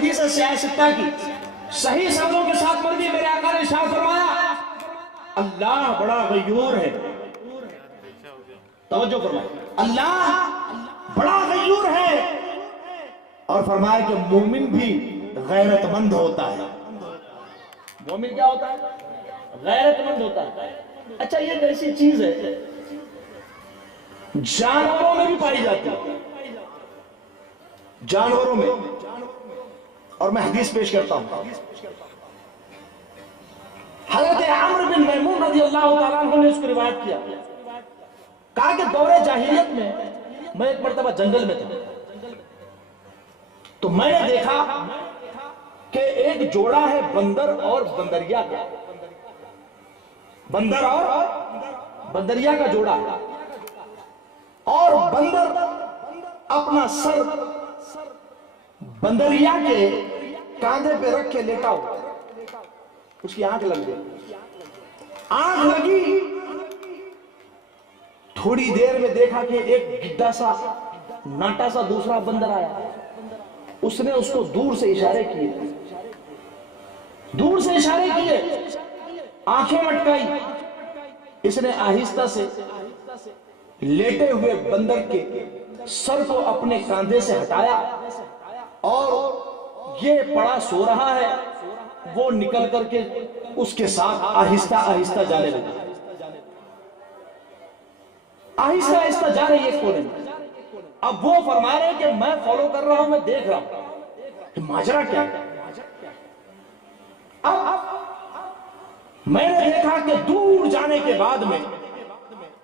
حدیث ہے سیاہ ستہ کی، صحیح سندوں کے ساتھ مروی، میرے آقا نے ارشاد فرمایا اللہ بڑا غیور ہے. توجہ فرمائے، اللہ بڑا غیور ہے، اور فرمایا کہ مومن بھی غیرت مند ہوتا ہے. مومن کیا ہوتا ہے؟ غیرت مند ہوتا ہے. اچھا یہ ایک ایسی چیز ہے جانوروں میں بھی پائی جاتی ہے، جانوروں میں. اور میں حدیث پیش کرتا ہوں. حضرت عمرو بن میمون رضی اللہ تعالیٰ عنہ نے اس کو روایت کیا، کہا کہ دور جاہلیت میں ایک مرتبہ جنگل میں تھا، تو میں نے دیکھا کہ ایک جوڑا ہے بندر اور بندریا کا، بندر اور بندریا کا جوڑا ہے، اور بندر اپنا سر بندریا کے کاندھے پہ رکھ کے لیٹا ہوا. اس کی آنکھ لگ گئی، آنکھ لگی، تھوڑی دیر میں دیکھا کہ ایک گڈا سا ناٹا سا دوسرا بندر آیا. اس نے اس کو دور سے اشارے کیے، دور سے اشارے کیے، آنکھیں مٹکائی. اس نے آہستہ سے لیٹے ہوئے بندر کے سر کو اپنے کاندھے سے ہٹایا، اور یہ پڑا سو رہا ہے، وہ نکل کر کے اس کے ساتھ آہستہ آہستہ جانے لگا. آہستہ آہستہ جا رہی ہے کونے میں. اب وہ فرما رہے ہیں کہ میں فالو کر رہا ہوں، میں دیکھ رہا ہوں کہ ماجرا کیا ہے. اب میں نے دیکھا کہ دور جانے کے بعد میں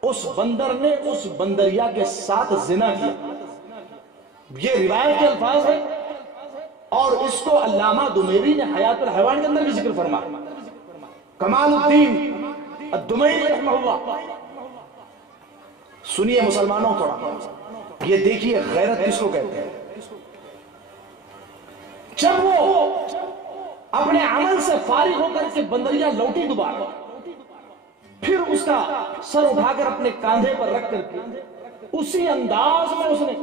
اس بندر نے اس بندریا کے ساتھ زنا کیا. یہ روایت کے الفاظ ہیں، اور اس کو علامہ دمیری نے حیات الحیوان کے اندر بھی ذکر فرمایا. کمال الدین الدمیری رحمہ اللہ. سنیے مسلمانوں تھوڑا، یہ دیکھیے غیرت کس کو کہتے ہیں. جب وہ اپنے عمل سے فارغ ہو کر کے بندریا لوٹی دوبارہ، پھر اس کا سر اٹھا کر اپنے کاندھے پر رکھ کر کے اسی انداز میں اس نے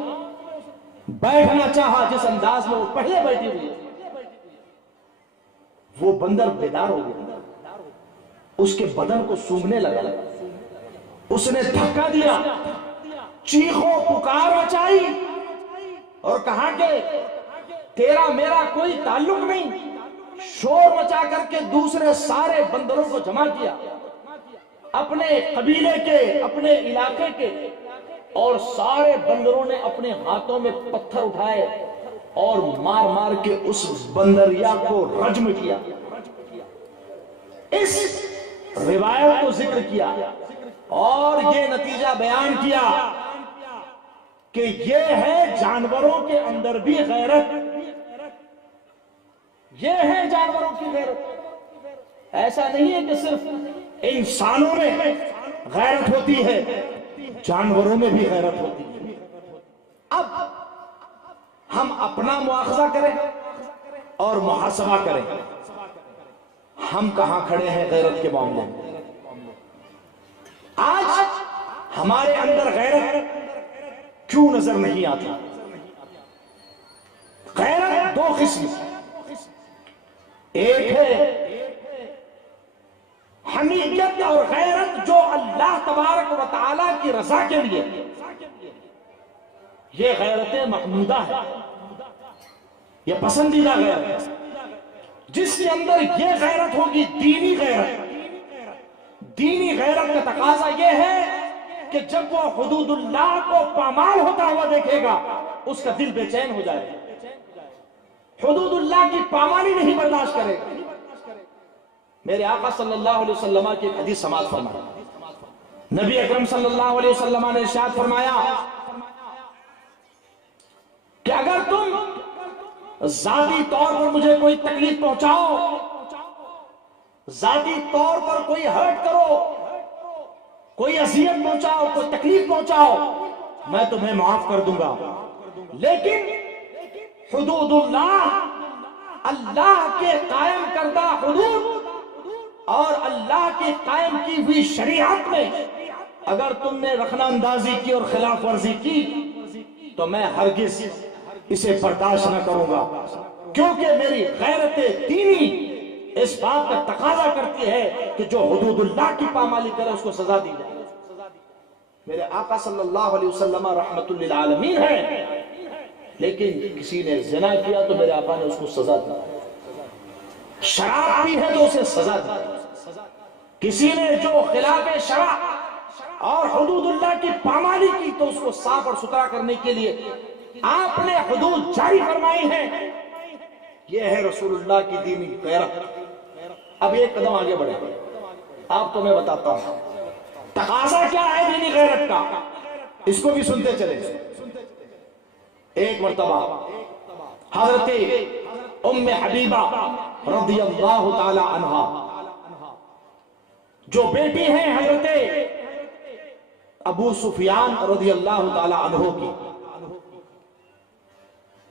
بیٹھنا چاہا جس انداز میں وہ پہلے بیٹھی ہوئی ہے. وہ بندر بیدار ہو گیا، اس کے بدن کو سونگھنے لگا، اس نے دھکا دیا، چیخو پکار مچائی، اور کہا کہ تیرا میرا کوئی تعلق نہیں. شور مچا کر کے دوسرے سارے بندروں کو جمع کیا، اپنے قبیلے کے، اپنے علاقے کے، اور سارے بندروں نے اپنے ہاتھوں میں پتھر اٹھائے اور مار مار کے اس بندریا کو رجم کیا. اس روایت کو ذکر کیا اور یہ نتیجہ بیان کیا کہ یہ ہے جانوروں کے اندر بھی غیرت، یہ ہے جانوروں کی غیرت. ایسا نہیں ہے کہ صرف انسانوں میں غیرت ہوتی ہے، جانوروں میں بھی غیرت ہوتی ہے. اب ہم اپنا مواخذہ کریں اور محاسبہ کریں، ہم کہاں کھڑے ہیں غیرت کے معاملے میں. آج ہمارے اندر غیرت کیوں نظر نہیں آتی؟ غیرت دو قسم، ایک ہے حمیت اور غیرت جو اللہ تبارک و تعالی کی رضا کے لیے، یہ غیرت محمودہ ہے، یہ پسندیدہ غیرت ہے. جس کے اندر یہ غیرت ہوگی دینی غیرت، دینی غیرت کا تقاضا یہ ہے کہ جب وہ حدود اللہ کو پامال ہوتا ہوا دیکھے گا اس کا دل بے چین ہو جائے گا، حدود اللہ کی پامالی نہیں برداشت کرے گا. میرے آقا صلی اللہ علیہ وسلم کی ایک حدیث سماعت فرمایا. نبی اکرم صلی اللہ علیہ وسلم نے ارشاد فرمایا کہ اگر تم ذاتی طور پر مجھے کوئی تکلیف پہنچاؤ، ذاتی طور پر کوئی ہرٹ کرو، کوئی اذیت پہنچاؤ، کوئی تکلیف پہنچاؤ، میں تمہیں معاف کر دوں گا. لیکن حدود اللہ، اللہ کے قائم کردہ حدود اور اللہ کی قائم کی ہوئی شریعت میں اگر تم نے رخنہ اندازی کی اور خلاف ورزی کی تو میں ہرگز اسے برداشت نہ کروں گا. کیونکہ میری غیرت دینی اس بات کا تقاضا کرتی ہے کہ جو حدود اللہ کی پامالی کرے اس کو سزا دی جائے۔ میرے آقا صلی اللہ علیہ وسلم رحمت للعالمین ہے، لیکن کسی نے زنا کیا تو میرے آقا نے اس کو سزا دی، شراب پی ہے تو اسے سزا دی، کسی نے جو خلاف شرع اور حدود اللہ کی پامالی کی تو اس کو صاف اور ستھرا کرنے کے لیے آپ نے حدود جاری فرمائی ہیں۔ یہ ہے رسول اللہ کی دینی غیرت۔ اب ایک قدم آگے بڑھے، آپ کو میں بتاتا ہوں تقاضا کیا ہے دینی غیرت کا، اس کو بھی سنتے چلے۔ ایک مرتبہ حضرت ام حبیبہ رضی اللہ تعالی عنہا جو بیٹی ہیں حضرت ابو سفیان رضی اللہ تعالی عنہ کی،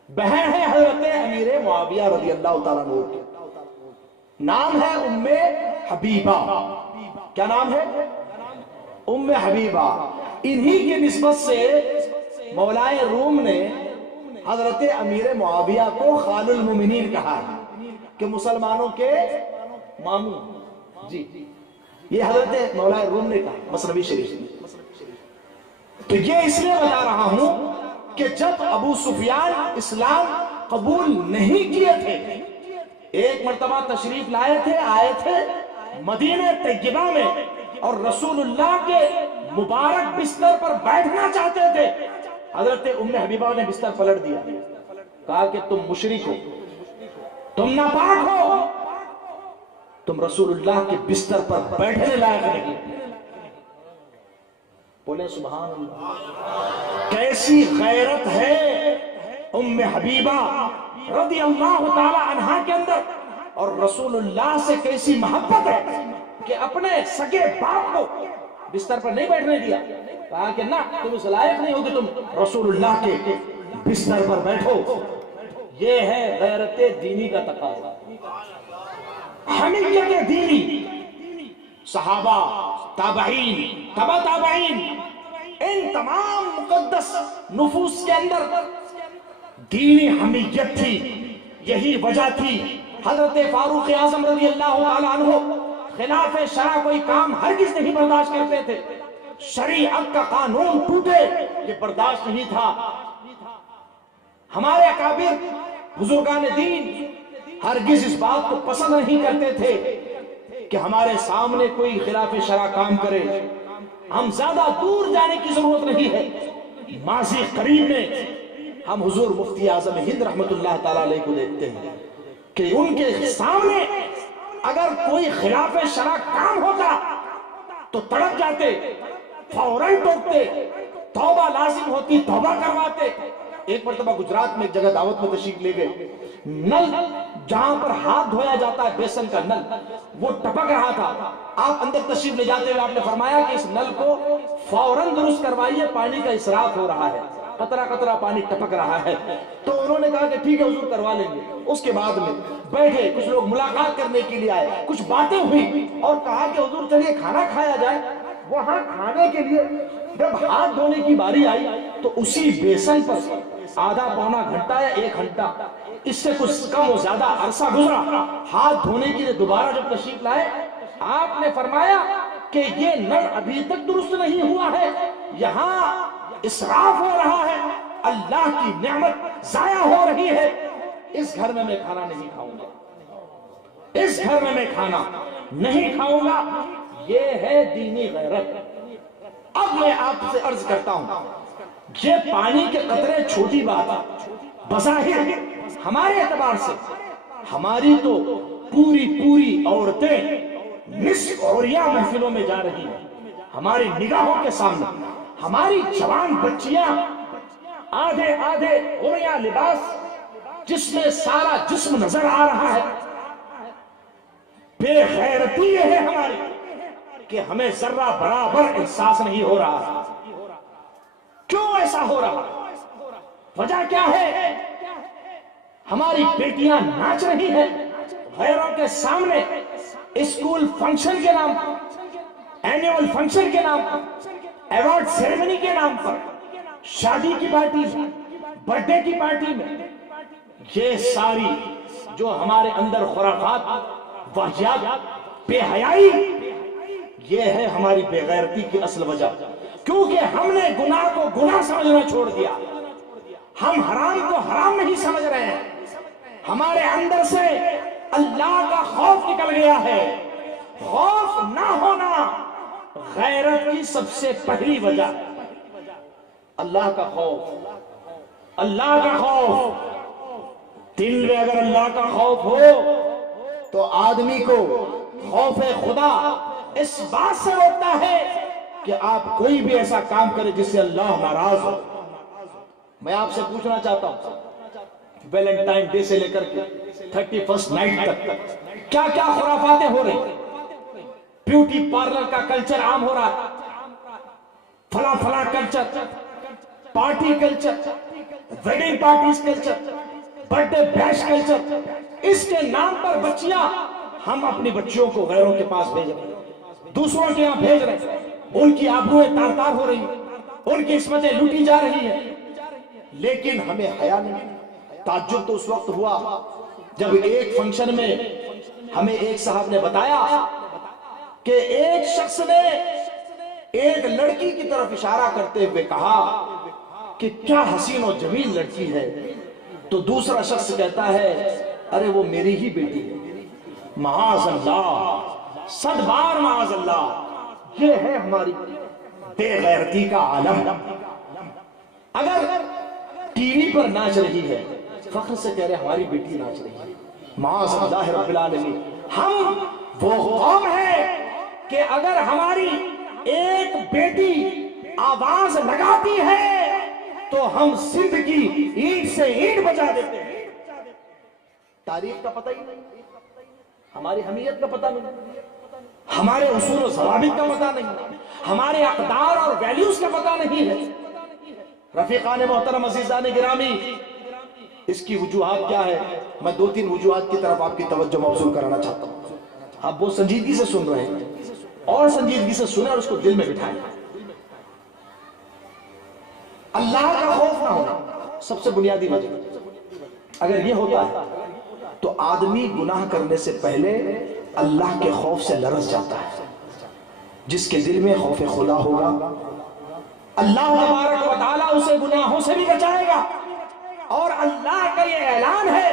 بہن ہے حضرت امیر معاویہ رضی اللہ تعالی عنہ کی، نام ہے ام حبیبہ۔ کیا نام ہے؟ ام حبیبہ۔ انہی کی نسبت سے مولائے روم نے حضرت امیر معاویہ کو خال المومنین کہا ہے کہ مسلمانوں کے ماموں۔ جی یہ حضرت مولائے روم نے کہا مثنوی شریف۔ تو یہ اس لیے بتا رہا ہوں کہ جب ابو سفیان اسلام قبول نہیں کیے تھے، ایک مرتبہ تشریف لائے تھے، آئے تھے مدینہ طیبہ میں اور رسول اللہ کے مبارک بستر پر بیٹھنا چاہتے تھے، حضرت ام حبیبہ نے بستر پلٹ دیا، کہا کہ تم مشرک ہو، تم ناپاک ہو، تم رسول اللہ کے بستر پر بیٹھنے لائق نہیں۔ بولے سبحان اللہ۔ کیسی غیرت ہے ام حبیبہ رضی اللہ تعالی عنہا کے اندر، اور رسول اللہ سے کیسی محبت ہے کہ اپنے سگے باپ کو بستر پر نہیں بیٹھنے دیا، کہا کہ نہ، تم اس لائق نہیں ہو کہ تم رسول اللہ کے بستر پر بیٹھو۔ یہ ہے غیرت دینی کا تقاضا، حمیت دینی۔ صحابہ، تابعین، تبع تابعین، ان تمام مقدس نفوس کے اندر دینی حمیت تھی۔ یہی وجہ تھی حضرت فاروق اعظم رضی اللہ تعالی عنہ خلاف شرع کوئی کام ہرگز نہیں برداشت کرتے تھے، شریعت کا قانون ٹوٹے یہ برداشت نہیں تھا۔ ہمارے اکابر بزرگان دین ہرگز اس بات کو پسند نہیں کرتے تھے کہ ہمارے سامنے کوئی خلاف شرع کام کرے۔ ہم زیادہ دور جانے کی ضرورت نہیں ہے، ماضی قریب میں ہم حضور مفتی اعظم ہند رحمت اللہ تعالی علیہ کو دیکھتے ہیں کہ ان کے سامنے اگر کوئی خلاف شرع کام ہوتا تو تڑپ جاتے، فوراً ٹوکتے، توبہ لازم ہوتی، توبہ کرواتے۔ ایک مرتبہ گجرات میں ایک جگہ دعوت میں تشریف لے گئے، نل جہاں پر ہاتھ دھویا جاتا ہے بیسن کا نل وہ ٹپک رہا تھا، آپ اندر تشریف لے جاتے ہوئے آپ نے فرمایا کہ اس نل کو فوراً درست کروائیے، پانی کا اسراف ہو رہا ہے، قطرہ قطرہ پانی ٹپک رہا ہے۔ تو انہوں نے کہا کہ ٹھیک ہے حضور کروا لیں گے۔ اس کے بعد میں بیٹھے، کچھ لوگ ملاقات کرنے کے لیے آئے، کچھ باتیں ہوئی اور کہا کہ حضور چلیے کھانا کھایا جائے۔ وہاں کھانے کے لیے جب ہاتھ دھونے کی باری آئی تو اسی بیسن پر آدھا پونا گھنٹہ یا ایک گھنٹہ، اس سے کچھ کم و زیادہ عرصہ گزرا۔ ہاتھ دھونے کے لیے دوبارہ جب تشریف لائے، آپ نے فرمایا کہ یہ نل ابھی تک درست نہیں ہوا ہے، یہاں اسراف ہو رہا ہے، اللہ کی نعمت ضائع ہو رہی ہے، اس گھر میں کھانا نہیں کھاؤں گا، اس گھر میں کھانا نہیں کھاؤں گا۔ یہ ہے دینی غیرت۔ اب میں آپ سے عرض کرتا ہوں، یہ پانی کے قطرے چھوٹی بات بظاہر ہمارے اعتبار سے، ہماری تو پوری عورتیں نصف عریاں محفلوں میں جا رہی ہیں، ہماری نگاہوں کے سامنے ہماری جوان بچیاں آدھے عریاں لباس جس میں سارا جسم نظر آ رہا ہے۔ بے غیرتی یہ ہے ہماری کہ ہمیں ذرہ برابر احساس نہیں ہو رہا۔ کیوں ایسا ہو رہا؟ وجہ کیا ہے؟ ہماری بیٹیاں ناچ رہی ہیں غیروں کے سامنے، اسکول فنکشن کے نام پر، اینیول فنکشن کے نام پر، ایوارڈ سیریمنی کے نام پر، شادی کی پارٹی میں، برتھ ڈے کی پارٹی میں، یہ ساری جو ہمارے اندر خرافات، واہیات، بے حیائی، یہ ہے ہماری بے غیرتی کی اصل وجہ، کیونکہ ہم نے گناہ کو گناہ سمجھنا چھوڑ دیا، ہم حرام کو حرام نہیں سمجھ رہے ہیں، ہمارے اندر سے اللہ کا خوف نکل گیا ہے۔ خوف نہ ہونا غیرت کی سب سے پہلی وجہ، اللہ کا خوف، اللہ کا خوف۔ دل میں اگر اللہ کا خوف ہو تو آدمی کو خوف خدا اس بات سے روکتا ہے کہ آپ کوئی بھی ایسا کام کرے جس سے اللہ ناراض ہو۔ میں آپ سے پوچھنا چاہتا ہوں، ویلنٹائن ڈے سے لے کر کے 31 نائٹ تک کیا کیا خرافاتیں ہو رہی؟ بیوٹی پارلر کا کلچر عام ہو رہا، فلاں فلاں culture, party culture, wedding parties culture, birth day بیش کلچر۔ اس کے نام پر بچیاں، ہم اپنی بچیوں کو غیروں کے پاس بھیج رہے ہیں، دوسروں کے یہاں بھیج رہے ہیں، ان کی آبروئیں تار تار ہو رہی ہیں، ان کی عصمتیں لوٹی جا رہی ہیں، لیکن ہمیں حیا نہیں۔ تعجب تو اس وقت ہوا جب ایک فنکشن میں ہمیں ایک صاحب نے بتایا کہ ایک شخص نے ایک لڑکی کی طرف اشارہ کرتے ہوئے کہا کہ کیا حسین و جمیل لڑکی ہے، تو دوسرا شخص کہتا ہے ارے وہ میری ہی بیٹی ہے۔ معاذ اللہ، 100 بار معاذ اللہ۔ یہ ہے ہماری بے غیرتی کا عالم۔ اگر ٹی وی پر ناچ رہی ہے، فخر سے کہہ رہے ہماری بیٹی ناچ رہی ہے، معاذ اللہ رب العالمین۔ ہم وہ قوم ہے کہ اگر ہماری ایک بیٹی آواز لگاتی ہے تو ہم سندھ کی اینٹ سے اینٹ بجا دیتے ہیں۔ تاریخ کا پتہ ہی نہیں، ہماری حمیت کا پتہ نہیں، ہمارے اصول و ضوابط کا پتہ نہیں، ہمارے اقدار اور ویلیوز کا پتہ نہیں ہے۔ رفیقان محترم، عزیزان گرامی، اس کی وجوہات کیا ہے؟ میں 2-3 وجوہات کی طرف آپ کی توجہ مبذول کرانا چاہتا ہوں۔ آپ بہت سنجیدگی سے سن رہے ہیں، اور سنجیدگی سے سنیں اور اس کو دل میں بٹھائیں۔ اللہ کا خوف نہ ہونا سب سے بنیادی وجہ۔ اگر یہ ہوتا ہے تو آدمی گناہ کرنے سے پہلے اللہ کے خوف سے لرز جاتا ہے۔ جس کے دل میں خوف خدا ہوگا، اللہ تبارک و تعالیٰ اسے گناہوں سے بھی بچائے گا۔ اور اللہ کا یہ اعلان ہے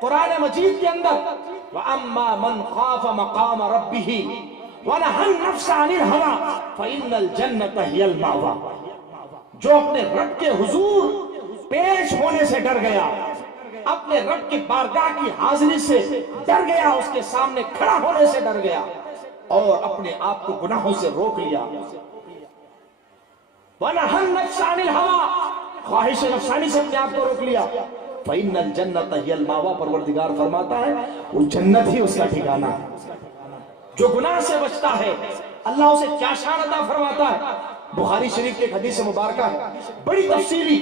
قرآن مجید کے اندر، وَأَمَّا مَنْ خَافَ مَقَامَ رَبِّهِ وَنَهَى النَّفْسَ عَنِ الْهَوَىٰ فَإِنَّ الْجَنَّةَ هِيَ الْمَأْوَىٰ۔ جو اپنے رب کے حضور پیش ہونے سے ڈر گیا، اپنے رب کی بارگاہ کی حاضری سے ڈر گیا، اس کے سامنے کھڑا ہونے سے ڈر گیا، اور اپنے آپ کو گناہوں سے روک لیا، وَنَهَى النَّفْسَ عَنِ الْهَوَىٰ، خواہش نفسانی سے اپنے آپ کو روک لیا، فَإِنَّ الْجَنَّةَ هِيَ الْمَأْوَىٰ، پروردگار فرماتا ہے وہ جنت ہی اس کا ٹھکانہ ہے۔ جو گناہ سے بچتا ہے اللہ اسے کیا شان عطا فرماتا ہے۔ بخاری شریف کے ایک حدیث مبارکہ ہے، بڑی تفصیلی۔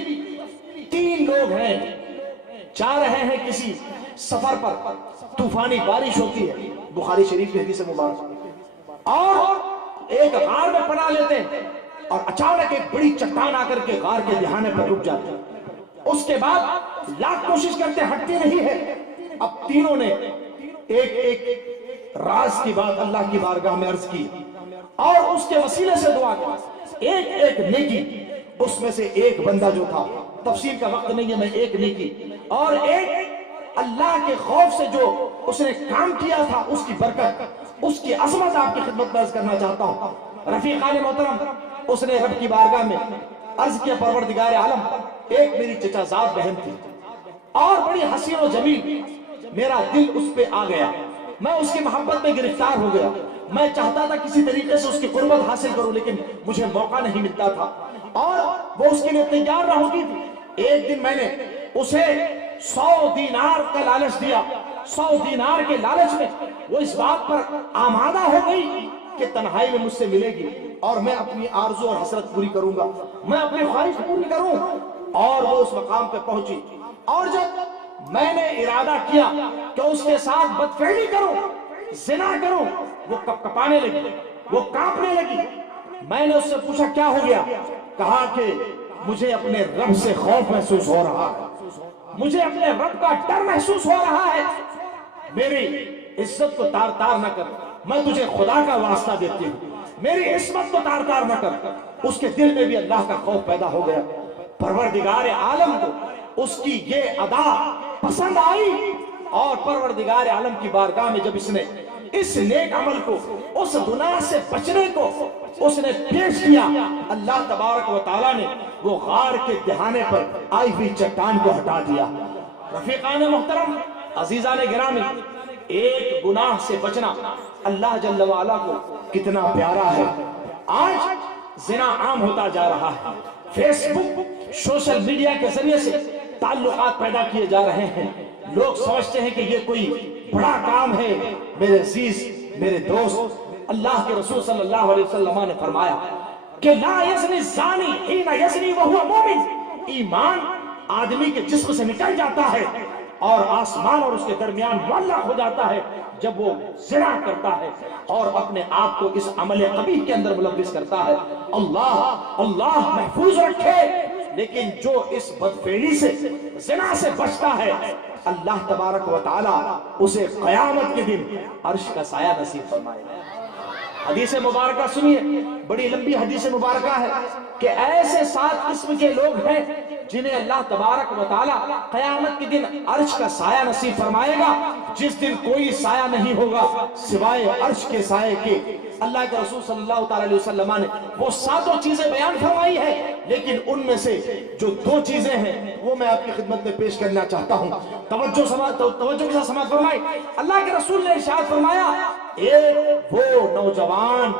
3 لوگ ہیں، جا رہے ہیں کسی سفر پر، طوفانی بارش ہوتی ہے، بخاری شریف کی حدیث مبارکہ، اور ایک غار میں پناہ لیتے ہیں، اور اچانک ایک بڑی چٹان آ کر کے غار کے دہانے پر رک جاتے ہیں۔ اس کے بعد لاکھ کوشش کرتے ہٹتی نہیں ہے۔ اب تینوں نے ایک راز کی بات اللہ کی بارگاہ میں عرض کی، اور اس کے وسیلے سے دعا کی، ایک نیکی۔ اس میں سے ایک بندہ جو تھا، تفصیل کا وقت نہیں ہے، میں ایک نیکی اور ایک اللہ کے خوف سے جو اس نے کام کیا تھا، اس کی برکت، اس کی عظمت آپ کی خدمت میں عرض کرنا چاہتا ہوں۔ رفیقان محترم، اس نے رب کی بارگاہ میں عرض کیا، پروردگار عالم، ایک میری چچا زاد بہن تھی اور بڑی حسین و جمیل، میرا دل اس پہ آ گیا، میں اس کی محبت میں گرفتار ہو گیا، میں چاہتا تھا کسی طریقے سے اس کی قربت حاصل کروں، لیکن مجھے موقع نہیں ملتا تھا، اور وہ اس کے لیے تیار نہ ہوتی تھی۔ ایک دن میں نے اسے 100 دینار کا لالچ دیا، 100 دینار کے لالچ میں وہ اس بات پر آمادہ ہو گئی کہ تنہائی میں مجھ سے ملے گی اور میں اپنی آرزو اور حسرت پوری کروں گا، میں اپنی خواہش پوری کروں، اور وہ اس مقام پہ پہنچی، اور جب میں نے ارادہ کیا کہ اس کے ساتھ بدفعلی کروں، زنا کروں، وہ کپکپانے لگی، وہ کانپنے لگی۔ میں نے اس سے پوچھا کیا ہو گیا؟ کہا کہ مجھے اپنے رب سے خوف محسوس ہو رہا ہے، مجھے اپنے رب کا ڈر محسوس ہو رہا ہے، میری عزت کو تار تار نہ کر، میں تجھے خدا کا واسطہ دیتی ہوں، میری عصمت کو تار تار نہ کر۔ اس کے دل میں بھی اللہ کا خوف پیدا ہو گیا۔ پروردگار عالم کو اس کی یہ ادا پسند آئی، اور پروردگار عالم کی بارگاہ میں جب اس نے اس نیک عمل کو، اس گناہ سے بچنے کو اس نے پیش کیا، اللہ تبارک و تعالیٰ نے وہ غار کے دہانے پر آئی ہوئی چٹان کو ہٹا دیا۔ رفیقان محترم، عزیزان گرامی، ایک گناہ سے بچنا اللہ جل وعلا کو کتنا پیارا ہے۔ آج زنا عام ہوتا جا رہا ہے، فیس بک، سوشل میڈیا کے ذریعے سے تعلقات پیدا کیے جا رہے ہیں۔ لوگ سمجھتے ہیں کہ یہ کوئی بڑا کام ہے۔ میرے عزیز، میرے دوست، اللہ کے رسول صلی اللہ علیہ وسلم نے فرمایا کہ لا یزنی الزانی حین یزنی وہو مومن، ایمان آدمی کے جسم سے نکل جاتا ہے اور آسمان اور اس کے درمیان معلق ہو جاتا ہے جب وہ زنا کرتا ہے اور اپنے آپ کو اس عمل قبیح کے اندر ملوث کرتا ہے۔ اللہ محفوظ رکھے۔ لیکن جو اس بدفعلی سے، زنا سے بچتا ہے، اللہ تبارک و تعالیٰ اسے قیامت کے دن عرش کا سایہ نصیب فرمائے گا۔ حدیث مبارکہ سنیے، بڑی لمبی حدیث مبارکہ ہے کہ ایسے 7 قسم کے لوگ ہیں جنہیں اللہ تبارک و تعالیٰ قیامت کے دن عرش کا سایہ نصیب فرمائے گا، جس دن کوئی سایہ نہیں ہوگا سوائے عرش کے سایہ کے۔ اللہ کے رسول صلی اللہ علیہ وسلم نے وہ 7 چیزیں بیان فرمائی ہے، لیکن ان میں سے جو 2 چیزیں ہیں وہ میں آپ کی خدمت میں پیش کرنا چاہتا ہوں۔ توجہ کے ساتھ سماعت فرمائے۔ اللہ کے رسول نے ارشاد فرمایا، ایک وہ نوجوان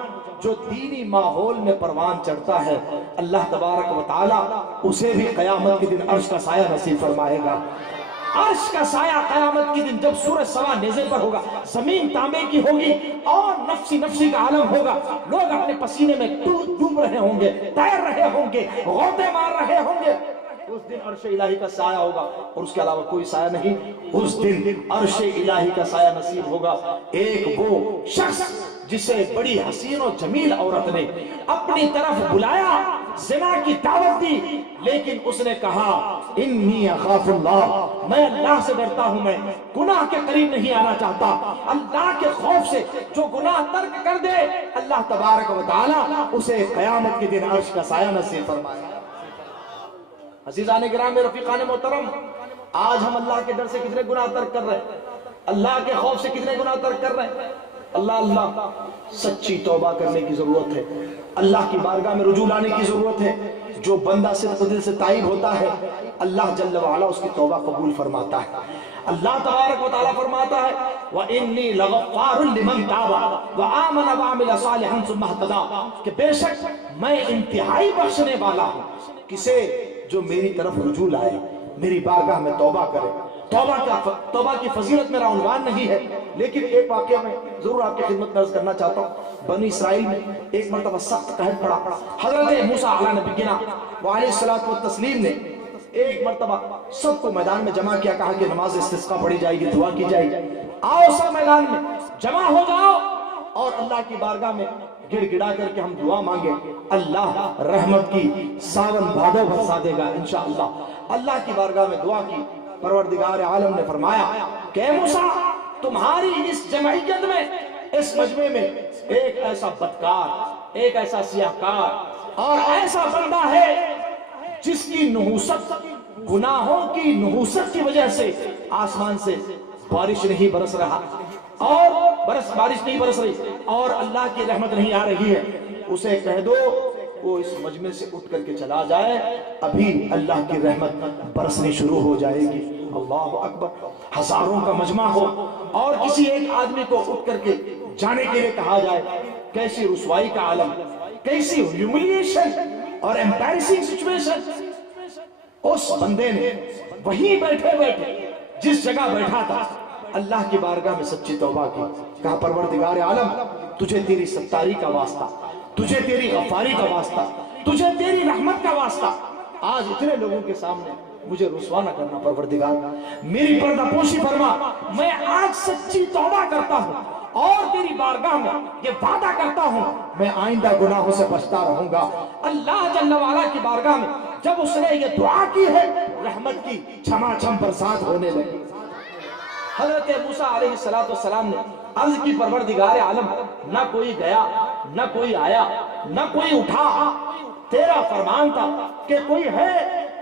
جو دینی ماحول میں پروان چڑھتا ہے، اللہ تبارک و تعالیٰ اسے بھی قیامت کے دن عرش کا سایہ نصیب فرمائے گا۔ عرش کا سایہ قیامت کے دن جب سورج سوا نیزے پر ہوگا، زمین تانبے کی ہوگی اور نفسی کا عالم ہوگا، لوگ اپنے پسینے میں ڈوب رہے ہوں گے، تیر رہے ہوں گے، غوطے مار رہے ہوں گے۔ اس دن عرش الہی کا سایہ ہوگا اور اس کے علاوہ کوئی سایہ نہیں۔ اس دن عرش الہی کا سایہ نصیب ہوگا ایک وہ شخص جسے بڑی حسین و جمیل عورت نے اپنی طرف بلایا، زنا کی دعوت دی، لیکن اس نے کہا انی اخاف اللہ، میں اللہ سے ڈرتا ہوں، میں گناہ کے قریب نہیں آنا چاہتا۔ اللہ کے خوف سے جو گناہ ترک کر دے، اللہ تبارک و تعالیٰ اسے قیامت کے دن عرش کا سایہ نصیب فرمائے۔ عزیزان گرامی، رفیقان محترم، آج ہم اللہ کے ڈر سے کتنے گناہ ترک کر رہے ہیں، اللہ کے خوف سے کتنے گناہ ترک کر رہے ہیں۔ اللہ سچی توبہ کرنے کی ضرورت ہے، اللہ کی بارگاہ میں رجوع لانے کی ضرورت ہے۔ جو بندہ صدق دل سے تائب ہوتا ہے، اللہ جل وعلا اس کی توبہ قبول فرماتا ہے۔ اللہ تبارک و تعالیٰ فرماتا ہے وَإِنِّي لَغَفَّارٌ لِمَنْ تَابَ وَآمَنَ وَعَمِلَ صَالِحًا ثُمَّ اهْتَدَىٰ، کہ بے شک میں انتہائی بخشنے والا ہوں کسے جو میری طرف رجوع لائے، میری بارگاہ میں توبہ کرے۔ توبہ کی فضیلت میرا عنوان نہیں ہے، لیکن ایک واقعہ میں ضرور آپ کی خدمت میں عرض کرنا چاہتا ہوں۔ بنی اسرائیل میں ایک مرتبہ سخت قحط پڑا، حضرت موسیٰ علیہ نبینا وعلیہ الصلوۃ والتسلیم نے ایک مرتبہ سب کو میدان میں جمع کیا، کہا کہ نماز استسقاء پڑھی جائے گی، دعا کی جائے گی، آؤ سب میدان میں جمع ہو جاؤ اور اللہ کی بارگاہ میں گڑ گڑا کر کے ہم دعا مانگے، اللہ رحمت کی ساون بھادو برسا دے گا انشاءاللہ۔ اللہ کی بارگاہ میں دعا کی، پروردگار عالم نے فرمایا کہ اے موسیٰ، تمہاری اس جمعیت میں، اس مجمع میں ایک ایسا بدکار، ایک ایسا سیاہکار اور ایسا بندہ ہے جس کی نحوست، گناہوں کی نحوست کی وجہ سے آسمان سے بارش نہیں برس رہا اور بارش نہیں برس رہی اور اللہ کی رحمت نہیں آ رہی ہے، اسے کہہ دو وہ اس مجمع سے اٹھ کر کے چلا جائے، ابھی اللہ کی رحمت برسنی شروع ہو جائے گی۔ اللہ اکبر۔ ہزاروں کا مجمع ہو اور کسی ایک آدمی کو اٹھ کر کے جانے کے لیے کہا جائے، کیسی رسوائی کا عالم، کیسی ہیوملیشن اور امبیرسنگ سچویشن۔ اس بندے نے وہیں بیٹھے بیٹھے جس جگہ بیٹھا تھا اللہ کی بارگاہ میں سچی توبہ کی، کہا پروردگار عالم، تجھے تیری ستاری کا واسطہ، تجھے تیری غفاری کا واسطہ، تجھے تیری رحمت کا واسطہ، آج اتنے لوگوں کے سامنے مجھے رسوا نہ کرنا پروردگار، میری پردہ پوشی فرما، میں آج سچی توبہ کرتا ہوں اور تیری بارگاہ میں یہ وعدہ کرتا ہوں میں آئندہ گناہوں سے بچتا رہوں گا۔ اللہ جل وعلا کی بارگاہ میں جب اس نے یہ دعا کی ہے، رحمت کی چھما چھم برسات ہونے لگی۔ حضرت موسیٰ علیہ السلام نے عرض کی پروردگار عالم نہ کوئی گیا نہ کوئی آیا نہ کوئی اٹھا، تیرا فرمان تھا کہ کوئی ہے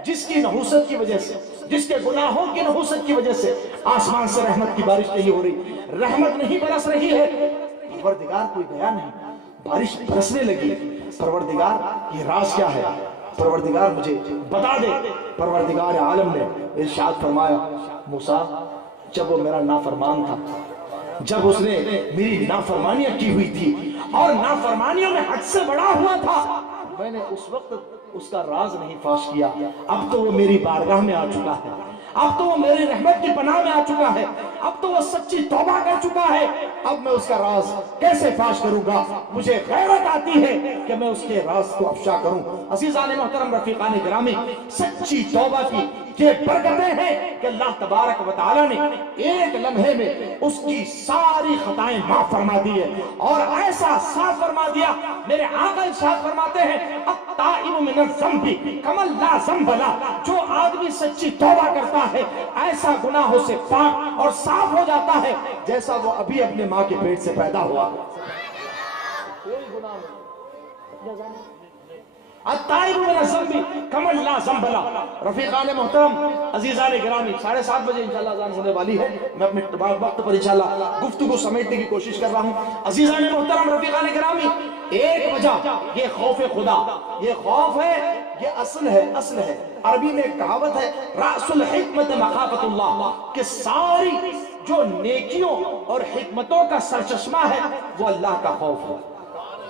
جس کی نحوست کی وجہ سے، جس کے گناہوں کی نحوست کی وجہ سے آسمان سے رحمت کی بارش نہیں ہو رہی، رحمت نہیں برس رہی ہے۔ پروردگار کوئی گیا نہیں، بارش برسنے لگی۔ پروردگار یہ راز کیا ہے؟ پروردگار مجھے بتا دے۔ پروردگار عالم نے ارشاد فرمایا موسیٰ جب وہ میرا نافرمان تھا، جب اس نے میری نافرمانیاں کی ہوئی تھی اور نافرمانیوں میں حد سے بڑا ہوا تھا، میں نے اس وقت اس کا راز نہیں فاش کیا۔ اب تو وہ میری بارگاہ میں آ چکا ہے، اب تو وہ میری رحمت کی پناہ میں آ چکا ہے، اب تو وہ سچی توبہ کر چکا ہے، اب میں اس کا راز کیسے فاش کروں گا؟ مجھے غیرت آتی ہے کہ میں اس کے راز کو افشا کروں۔ عزیزان محترم، رفیقان گرامی، سچی توبہ کی یہ برکتیں ہیں کہ اللہ تبارک و تعالیٰ نے ایک لمحے میں اس کی ساری خطائیں معاف فرما دی ہے اور ایسا صاف فرما دیا۔ میرے آقا ارشاد فرماتے ہیں التائب من الذنب کمن لا ذنب لہ، جو آدمی سچی توبہ کرتا ہے ایسا گناہوں سے پاک اور صاف ہو جاتا ہے جیسا وہ ابھی اپنے ماں کے پیٹ سے پیدا ہوا۔ کوئی گناہ نہیں، التائب من الذنب کمن لا ذنب لہ۔ رفیقان محترم، عزیزان گرامی، 7:30 بجے انشاءاللہ اذان ہونے والی ہے، میں اپنے وقت پر انشاءاللہ گفتگو سمیٹنے کی کوشش کر رہا ہوں۔ عزیزان محترم، رفیقان گرامی، ایک وجہ یہ خوف خدا، یہ خوف ہے، یہ اصل ہے۔ عربی میں ایک کہاوت ہے رأس الحکمت مخافت اللہ، کہ ساری جو نیکیوں اور حکمتوں کا سرچشمہ ہے وہ اللہ کا خوف ہے۔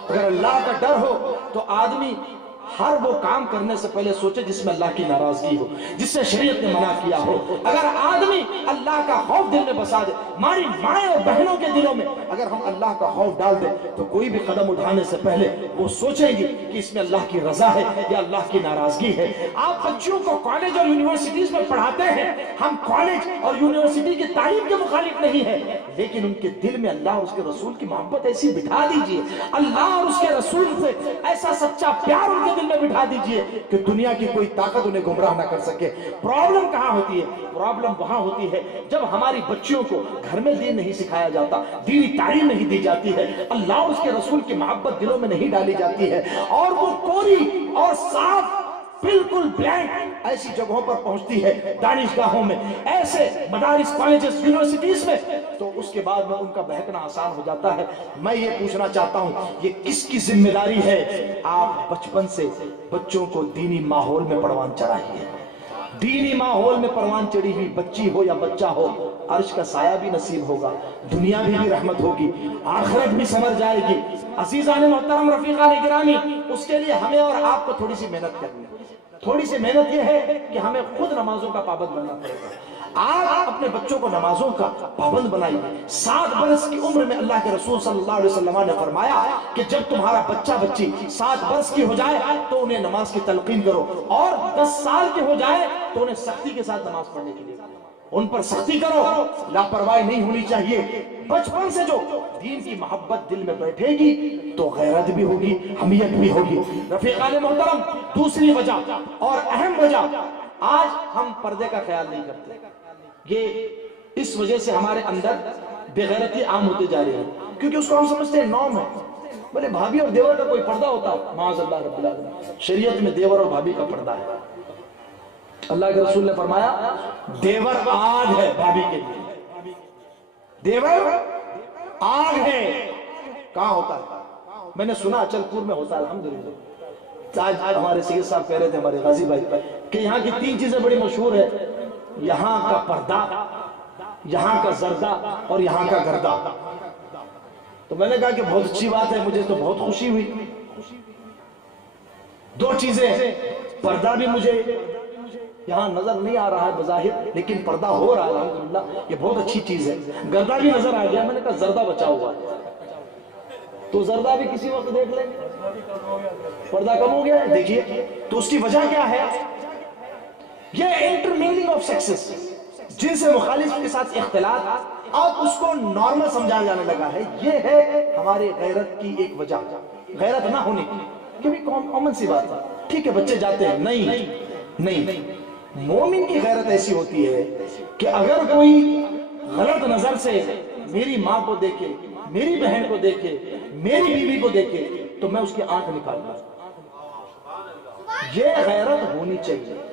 اگر اللہ کا ڈر ہو تو آدمی ہر وہ کام کرنے سے پہلے سوچے جس میں اللہ کی ناراضگی ہو، جس سے شریعت نے منع کیا ہو۔ اگر آدمی اللہ کا خوف دل میں بسا دے، ہماری مائیں اور بہنوں کے دلوں میں اگر ہم اللہ کا خوف ڈال دیں تو کوئی بھی قدم اٹھانے سے پہلے وہ سوچیں گی کہ اس میں اللہ کی رضا ہے یا اللہ کی ناراضگی ہے۔ آپ بچوں کو کالج اور یونیورسٹیز میں پڑھاتے ہیں، ہم کالج اور یونیورسٹی کی تعلیم کے مخالف نہیں ہیں، لیکن ان کے دل میں اللہ اور اس کے رسول کی محبت ایسی بٹھا دیجئے، اللہ اور اس کے رسول سے ایسا سچا پیار ان کے دل میں بٹھا دیجئے کہ دنیا کی کوئی طاقت انہیں گمراہ نہ کر سکے۔ پرابلم کہاں ہوتی ہے؟ پرابلم وہاں ہوتی ہے جب ہماری بچیوں کو گھر میں دین نہیں سکھایا جاتا، دینی تعلیم نہیں دی جاتی ہے، اللہ اور اس کے رسول کی محبت دلوں میں نہیں ڈالی جاتی ہے، اور وہ کوری اور صاف بالکل بلینک ایسی جگہوں پر پہنچتی ہے، دانشگاہوں میں، ایسے مدارس، کالجز، یونیورسٹیز میں، تو اس کے بعد میں ان کا بہکنا آسان ہو جاتا ہے۔ میں یہ پوچھنا چاہتا ہوں یہ کس کی ذمہ داری ہے؟ آپ بچپن سے بچوں کو دینی ماحول میں پروان چڑھائیے۔ دینی ماحول میں پروان چڑھی ہوئی بچی ہو یا بچہ ہو، عرش کا سایہ بھی نصیب ہوگا، دنیا بھی رحمت ہوگی، آخرت بھی سمر جائے گی۔ عزیزان محترم، رفیقان گرامی، اس کے لیے ہمیں اور آپ کو تھوڑی سی محنت کرنی ہے۔ تھوڑی سی محنت یہ ہے کہ ہمیں خود نمازوں کا پابند بننا پڑے گا۔ آپ اپنے بچوں کو نمازوں کا پابند بنائیے۔ 7 برس کی عمر میں اللہ کے رسول صلی اللہ علیہ وسلم نے فرمایا کہ جب تمہارا بچہ بچی 7 برس کی ہو جائے تو انہیں نماز کی تلقین کرو، اور 10 سال کے ہو جائے تو انہیں سختی کے ساتھ نماز پڑھنے کے لیے ان پر سختی کرو، لاپرواہی نہیں ہونی چاہیے۔ بچپن سے جو دین کی محبت دل میں بیٹھے گی تو غیرت بھی ہوگی، حمیت بھی ہوگی۔ رفیقان محترم، دوسری وجہ اور اہم وجہ، آج ہم پردے کا خیال نہیں کرتے، یہ اس وجہ سے ہمارے اندر بے غیرتی عام ہوتے جا رہی ہے، کیونکہ اس کو ہم سمجھتے ہیں نارم ہے۔ بولے بھابھی اور دیور کا کوئی پردہ ہوتا ہے؟ معاذ اللہ رب العالمین، شریعت میں دیور اور بھابھی کا پردہ ہے۔ اللہ کے رسول نے فرمایا دیور آگ ہے بھابھی کے لیے، دیور آگ ہے۔ کہاں ہوتا ہے؟ میں نے سنا اچل پور میں ہوتا ہے، الحمدللہ۔ آج ہمارے سید صاحب کہہ رہے تھے، ہمارے غازی بھائی، کہ یہاں کی 3 چیزیں بڑی مشہور ہے، یہاں کا پردہ، یہاں کا زردہ اور یہاں کا گردہ۔ تو میں نے کہا کہ بہت اچھی بات ہے، مجھے تو بہت خوشی ہوئی۔ 2 چیزیں، پردہ بھی مجھے یہاں نظر نہیں آ رہا ہے بظاہر، لیکن پردہ ہو رہا ہے الحمدللہ، یہ بہت اچھی چیز ہے۔ گردہ بھی نظر آ گیا، میں نے کہا زردہ بچا ہوا ہے، تو زردہ بھی کسی وقت دیکھ لیں گے۔ پردہ کم ہو گیا ہے، دیکھیے تو اس کی وجہ کیا ہے؟ یہ انٹرمنگلنگ آف سیکسز، جن سے مخالف کے ساتھ اختلاط، اب اس کو نارمل سمجھا جانے لگا ہے۔ یہ ہے ہمارے غیرت کی ایک وجہ، غیرت نہ ہونے کی، کیونکہ کامن سی بات ہے، ٹھیک ہے بچے جاتے ہیں، نہیں، مومن کی غیرت ایسی ہوتی ہے کہ اگر کوئی غلط نظر سے میری ماں کو دیکھے، میری بہن کو دیکھے، میری بیوی کو دیکھے تو میں اس کی آنکھ نکالوں گا۔ یہ غیرت ہونی چاہیے۔